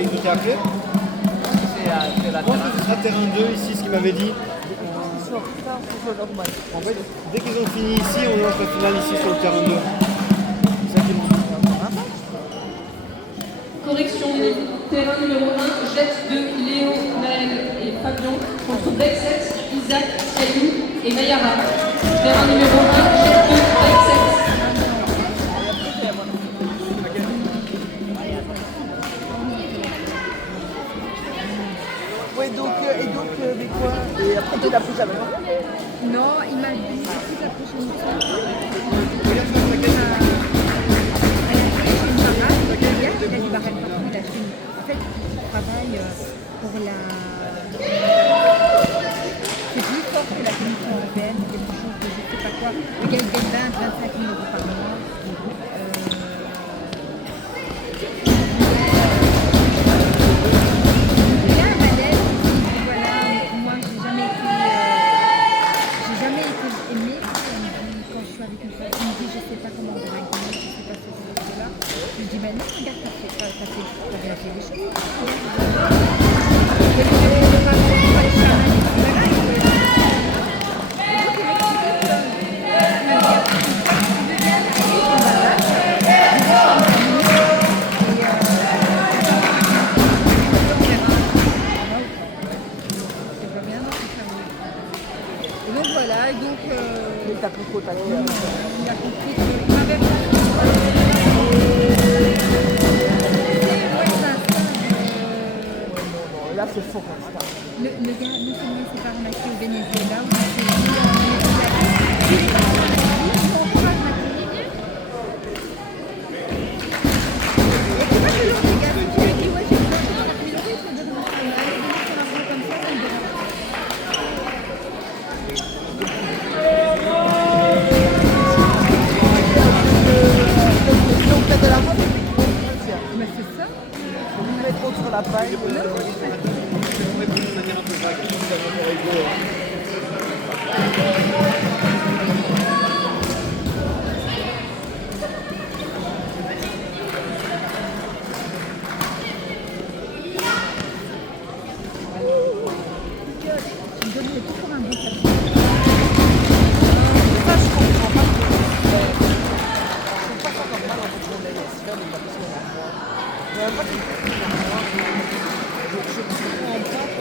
avec du café. C'est la Je pense que ce sera terrain 2 ici, ce qu'il m'avait dit. En fait, dès qu'ils ont fini ici, on lance la finale ici sur le terrain 2. C'est ça qu'ils m'ont dit. Correction, terrain numéro 1, Jet 2, Léo, Naël et Fabien contre Bexet, Isaac, Caillou et Nayara. Terrain numéro 1, Jet 2, Bexet. Ouais, mais quoi? Et après, tu l'as pris jamais. Non, il m'a dit toute la prochaine fois. Hier, il a dit bah, il a fait en fait, il travaille pour la. C'est plus fort que la Commission européenne, quelque chose de je sais pas quoi. Le gars, il gagne 25 000 € par mois. T'as plus trop ta il a compris qu'il m'avait là c'est faux comme ça. Le gars, non seulement il s'est pas ramassé au Venezuela, où il s'est mis en sur la paille.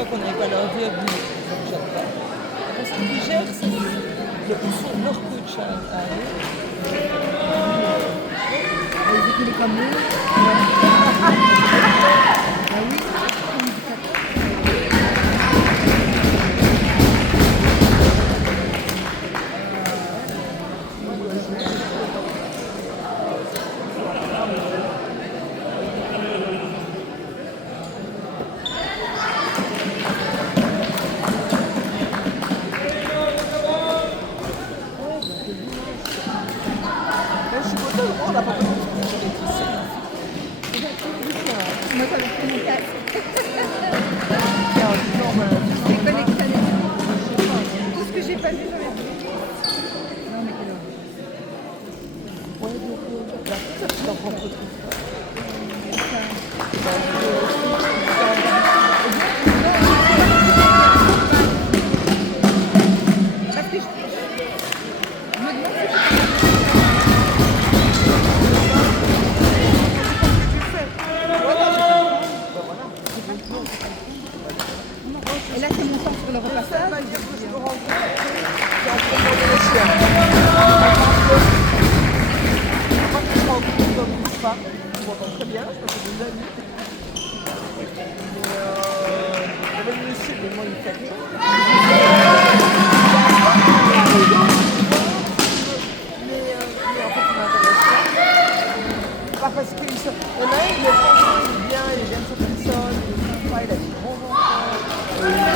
Qu'on n'avait pas leur dire, parce qu'ils gèrent, c'est leur coach à eux. Il est comme nous. Ah oui. On n'a pas besoin de se ici. Moi, ça va être mon casque. C'est connecté. Tout ce que j'ai pas vu, j'en ai vu. Non, mais quelle horreur. Ouais, donc, ça, tu t'en prends trop. Parce que je me demande et là, c'est mon temps sur le repassage. Je m'entends très bien, ça fait des années. J'avais le monsieur, mais moi, il fait rien. Mais en fait, il m'intéresse pas. Pas parce qu'il se... Il y en a un, il est franchement, il est bien sa personne, il est sympa, il a des grands enfants, il est bon,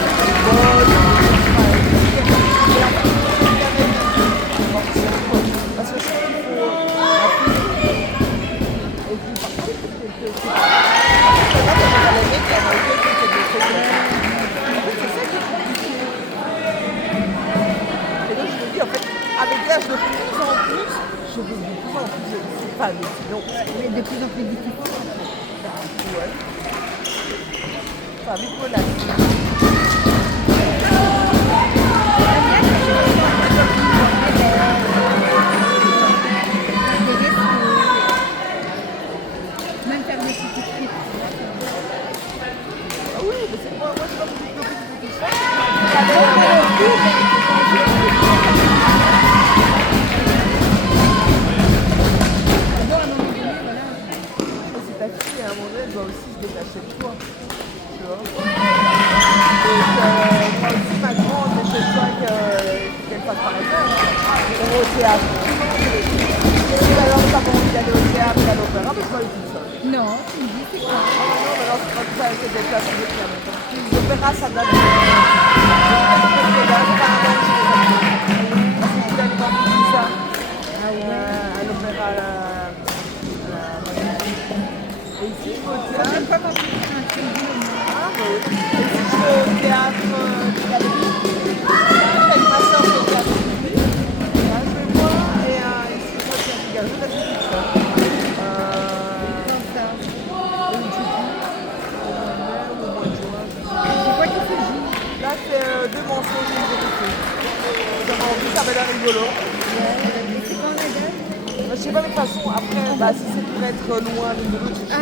parce que je sais qu'il faut et puis par contre, c'est ça qui est compliqué. Et donc je me dis, en fait, avec l'âge de plus en plus, je vais de plus en plus, c'est pas long. Mais de plus en plus difficile. Ouais. Enfin, Nicolas. Même faire des petites frites. Ah oui, mais c'est moi, je vois que vous développez tout ça. Bon, à un moment donné, voilà. C'est ta fille, à un moment donné, elle doit aussi se détacher de toi. Tu vois. Donc, moi aussi, ma grande, mais je vois qu'elle passe par la gueule. On va au théâtre. Et alors, t'as pas envie d'aller au théâtre et à l'opéra, mais je vais aller toute seule. Non, tu me dis, c'est quoi? Ah non, mais alors, c'est pas ça, c'est déjà ça. L'opéra, ça date de... À l'opéra, et ici, je vais au Je théâtre. sais pas quand tu fais un film de moi. Ah, bah oui. Et si je vais au théâtre de la ville, avec ma soeur au théâtre de la ville, je vais voir, et ici, je vais au théâtre de la ville, parce que c'est ça. Comme ça. Et je sais plus, au mois de mai ou au mois de juin, je sais plus. C'est quoi qui se joue? Là, c'est deux mensonges et une vérité. J'avais envie, ça avait l'air rigolo. C'est quand la date? Je sais pas, mais de toute façon, après, si c'est pour être loin l'une de l'autre, je Ah,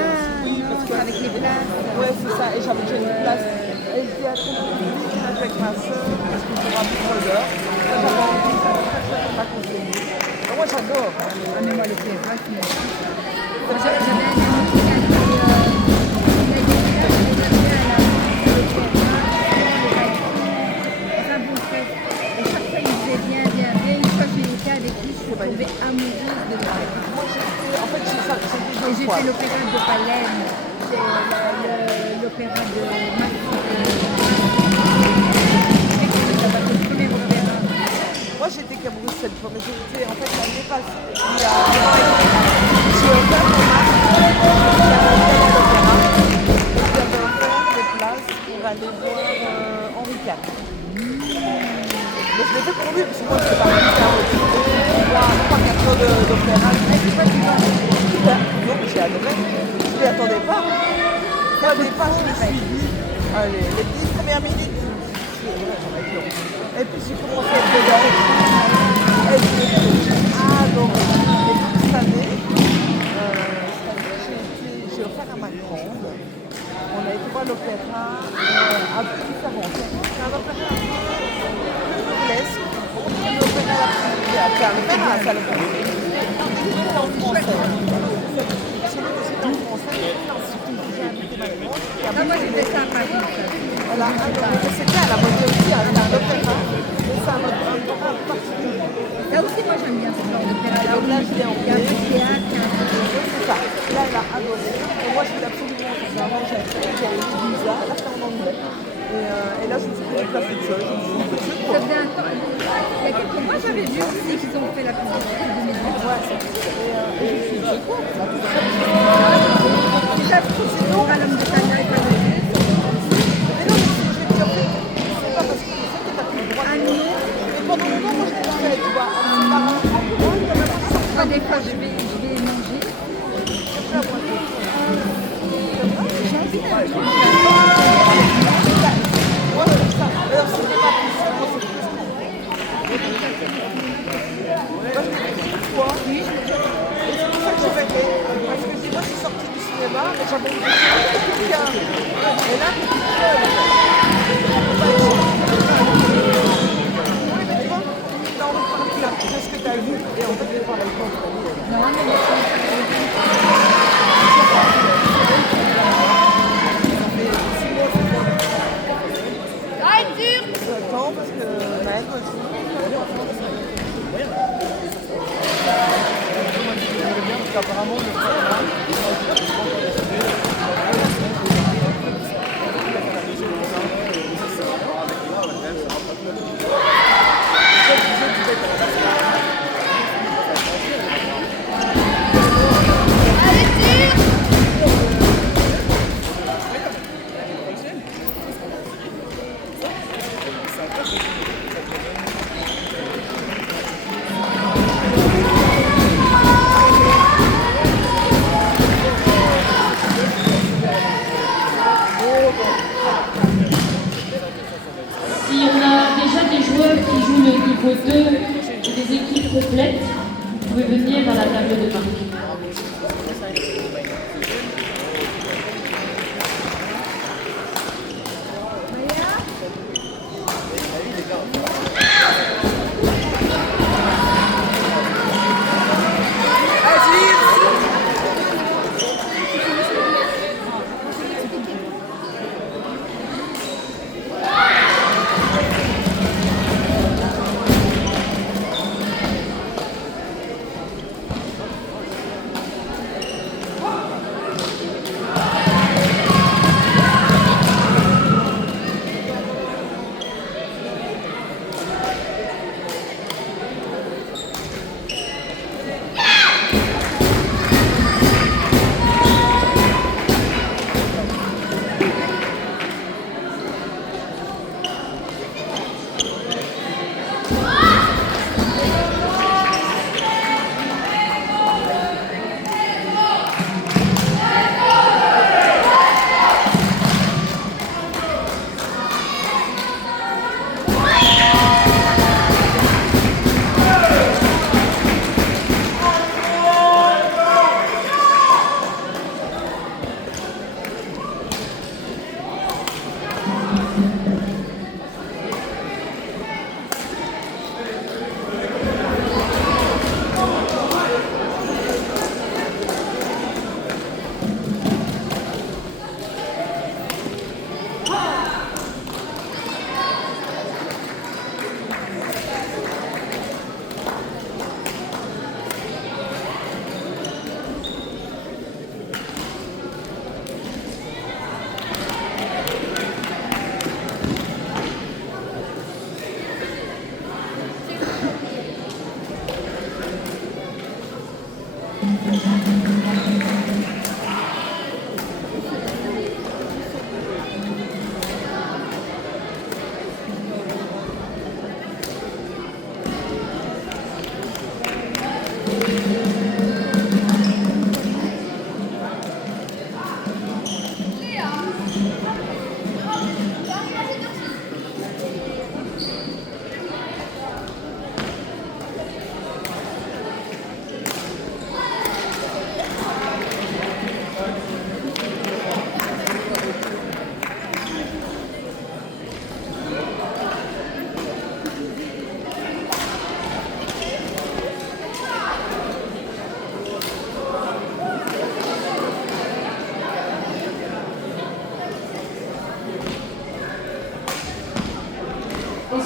oui, non, parce c'est que... avec les places. Ouais, c'est ça, et j'avais déjà une place. Et le théâtre public, avec ma soeur, parce que j'aurai plus d'heures. Moi, j'avais envie, c'est très chouette, on m'a conseillé. Et moi, j'adore. Hein, Ah, mais moi, le théâtre, c'est ma fille. J'avais un ami qui a été... il a été là, il avait été à la le théâtre, enfin, bon, bref. Et chaque fois, il me disait bien, bien, bien. Une fois que j'ai été avec lui, je suis tombée amoureuse de lui. moi, en fait, j'ai ça, j'ai Et deux j'ai fois. fait l'opéra de Palem, c'est l'opéra de Max. Le premier opéra. Moi, j'étais qu'amoureuse cette fois, mais j'étais, en fait, l'année passée, il y a un an et demi, j'ai offert mon mari, qui avait offert à l'opéra, et qui avait offert des places pour aller voir Henri IV. Mais je l'ai fait pour lui, parce que moi, je ne sais pas faire 3-4 heures d'opéra. C'est pas du tout. Non, mais j'ai adoré. Je ne m'y attendais pas. Moi, au départ, je l'ai suivi. Allez, les 10 premières minutes, ça va être long. Et puis, j'ai commencé à être dedans. Et j'ai adoré. Et puis, cette année, j'ai offert à ma grande. On a été voir l'opéra un peu différent. C'est un opéra un peu burlesque. C'est l'opéra à la salle de concert. C'est en français. C'est en français. J'ai invité ma grande. Ah, moi, j'ai fait ça à Paris. Voilà, c'était à la moitié aussi, c'est un opéra. Mais c'est un opéra particulier. Là aussi, moi, j'aime bien ce genre d'opéra. Là, Donc là, je l'ai il y a un peu de théâtre, il y a un peu de... c'est ça. Là, elle a adoré. Et moi, je voulais absolument faire ça. Moi, j'avais eu visa. Là, c'est en anglais. Et là, je me suis pris une place toute seule. Je me suis dit, c'est Ça quoi? faisait un temps. Il y a quelques mois, j'avais vu aussi qu'ils ont fait la publicité de 2010. Ouais, et c'est quoi? Déjà, c'est pour un homme de Tana et pas de Dieu. Mais non, mais je l'ai dit en fait, c'est pas parce que je sais que t'as plus le droit de... Ah non. Mais pendant longtemps, moi, je l'ai fait, tu vois, en me séparant. Moi, il y avait pas ça. Moi, des fois, je vais manger. Après, à moitié. J'ai envie d'un truc. Moi, c'est ça. Alors, c'était pas plus ça, moi, c'est plus ça. Moi, je l'ai dit une fois. Oui, je l'ai déjà fait. Et c'est pour ça que j'ai fait. Parce que moi, je suis sortie du cinéma, mais j'avais envie de faire quelqu'un. Et là, je suis seule. Oui, mais tu vois, t'as envie de partir. Qu'est-ce que t'as vu? Et en fait, je parle avec toi. Non, mais J'attends parce que Maëlle aussi. Apparemment,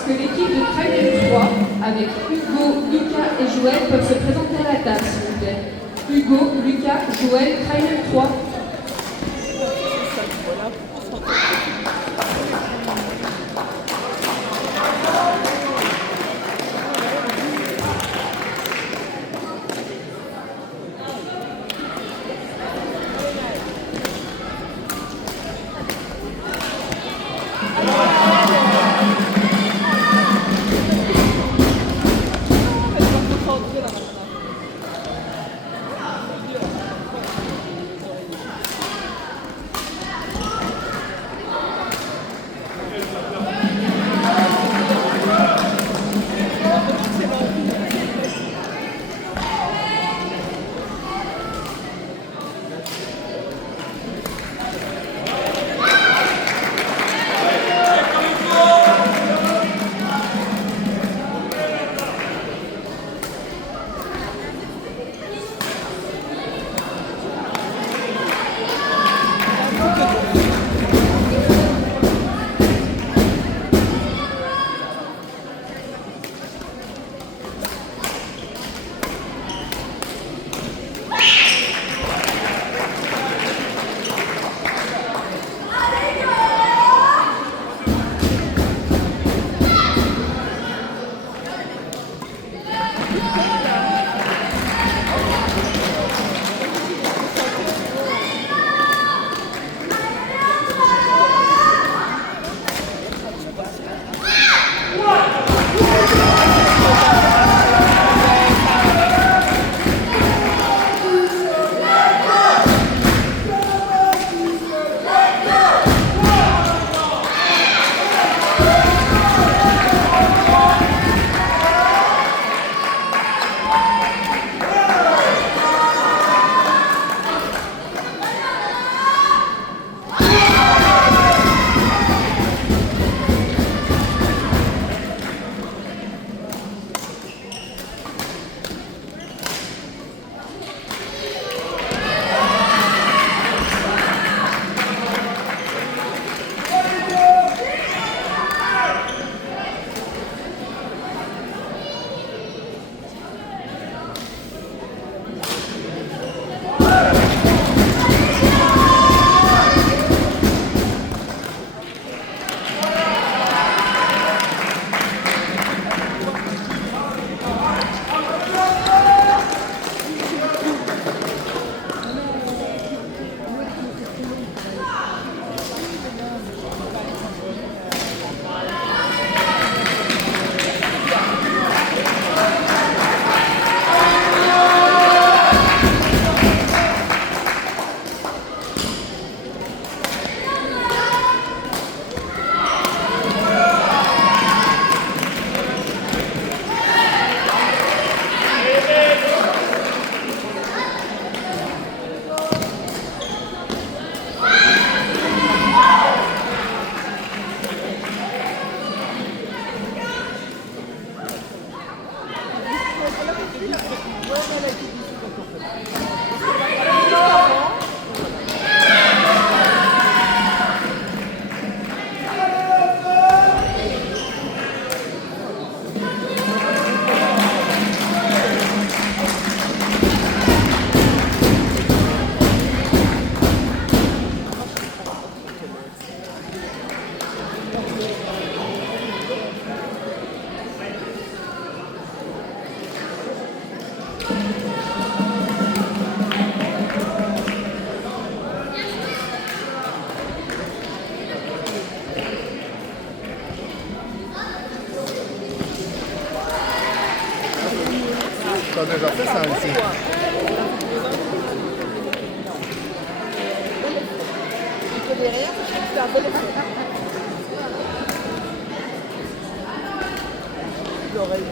que l'équipe de Trail 3, avec Hugo, Lucas et Joël, peuvent se présenter à la table, s'il vous plaît. Hugo, Lucas, Joël, Trail 3. Voilà, pour concentrer. T'as déjà fait ça ici. Il peut derrière, c'est un peu le feu. L'oreille.